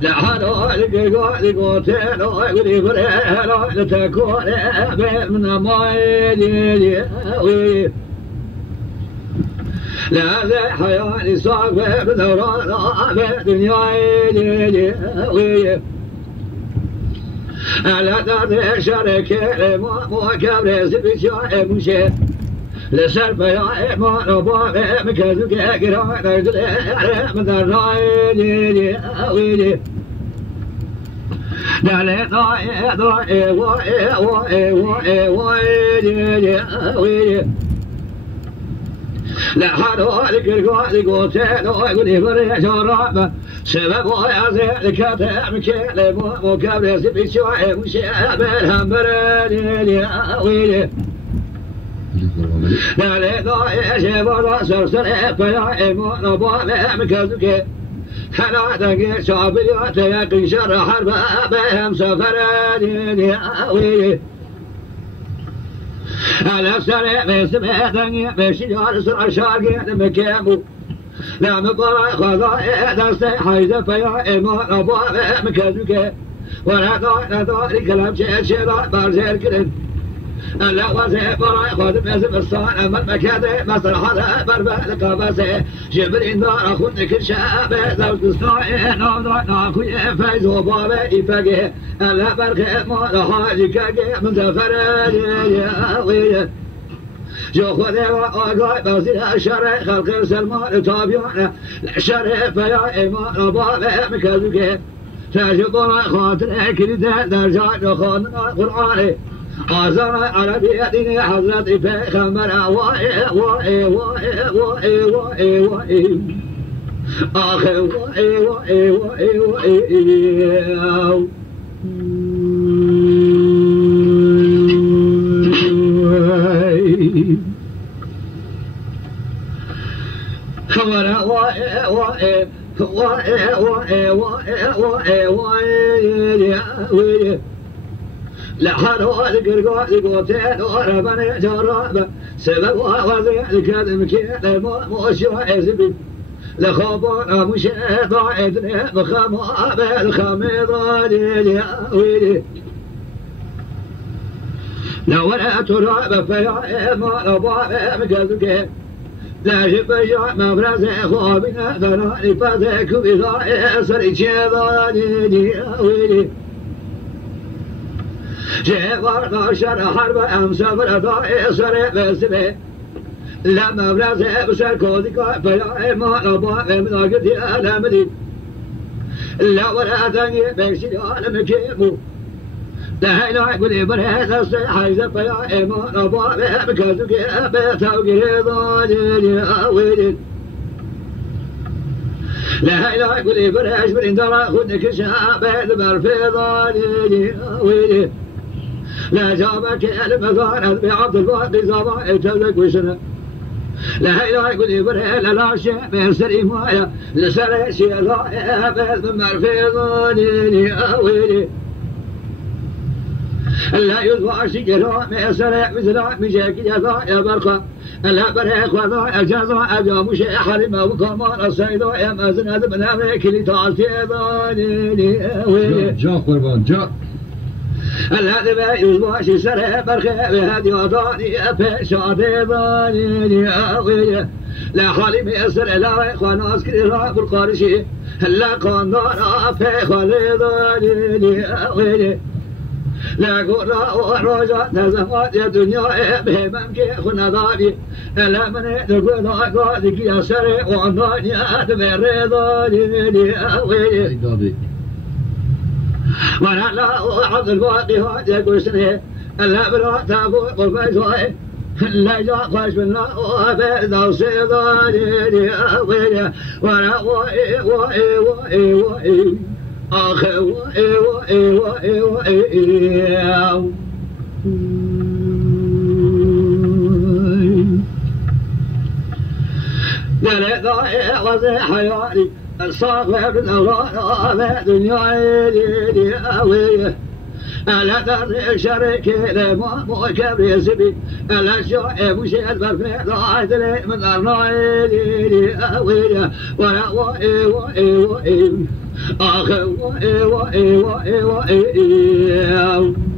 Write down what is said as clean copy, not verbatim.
لا هذا اللي قلت له يقولي فلا تكون من ما لا ذا حياني صاحب بدوران بدنيا لا تدري شرك مو كبر سبيشة مشي لسرف يا ما نبغى مكذب كراء نقول من الراي لا لا لا هذا اللي قلت له يقولي فريج الرابع سبب ويازي كاتب مكيل مو كبر سبي شوي مشي بالهم بريلي ويلي لا لا لا شباب سرسر فيا مو نبغى مكذب أنا دقيق شعب اليوت يقين شر حرب بهم سفراني ويلي على سريع بسمع دنيا بشجار سرع شاقي مكامو لا مقرأ خضاء دستي حيزة فيا إما أبواب مكذبك ولا ضاري كلام شيء بارزير كلن لا وزي براي خد باسم الصان أما المكادة مسرح هذا بربالك بسي جبرين دار أخذ كل شاب زوج دستوي نوضع ناكوي فايز وبابي إفاقي ألا برخي مولا حاجي من زفراني جو خذي وقاي بسيط الشرع خلق سلمان تابعنا الشرع فيا إيمان بابي مكذبك تجبر خاطر كريدة درجات خاننا قرآني أزر على بيدنا حضرة بيغمبر واي آخر واي خبر واي لا هذا اللي قلت له ربنا جرب سبب وضع الكلام كذا مو شوي زبد لخبر مش ضاعتني بخمه بالخميضه ويلي لو لا تراب فيا ما ابغى مكذبك لا شبه ما برزق خوابنا ثنائي فاتك بضاعي سري شيطاني ويلي جيغار شر حرب أمسافر ضائع سريع بسبه لما برزق بسر كودك فيا ما أبغى من أجدي أنا مدين لا ولا ثاني بيشي أنا مكيمو لا لا يقول برهة الصحة فيا ما أبغى بكذبك بتوقي ضالي أويل لا لا يقول برهة من درا خدك شاب برفي ضالي أويل لا جابك المغارب بعبد الباقي زمان تلك وسنة لا إله يقول برهة لا شيء من سري مايا لسري شيء لا بث مرفي ضالي أويل لا يضوى شجرة من سري مثل مشاكل يا برقة لا برهة وضاء الجزاء أبيا مش حرم وكمان السيدة يا مازن هذا من أمريك اللي تعطي ضالي أويل جا قربان جا الذي بيضوى سري برخة بهدي وضاني أبشاطي ضالي أويل لا خالي ميسر لا إخوان أسكري راب القارشي لا قندار أبي خالي ضالي أويل لا قرى ورجاء تزهات يا دنيا بهمك خنا ضالي لا من يدقل قادك يا سري وضاني أتبري ضالي أويل وانا لا عبد الباقي هاد يقول سنه لا بلا تابو قفاي لا جا خاش من ابد وصيداني ويا وانا واي اخي واي لا لا غزي حياتي الصاغ بالأوراق دنيا لي أويه ألا ترى شريك لما مو كبري سبي ألا شو مشيت بالفيض عدلي من النايل أويا ولا وإي وإي وإي آخر وإي وإي وإي وإي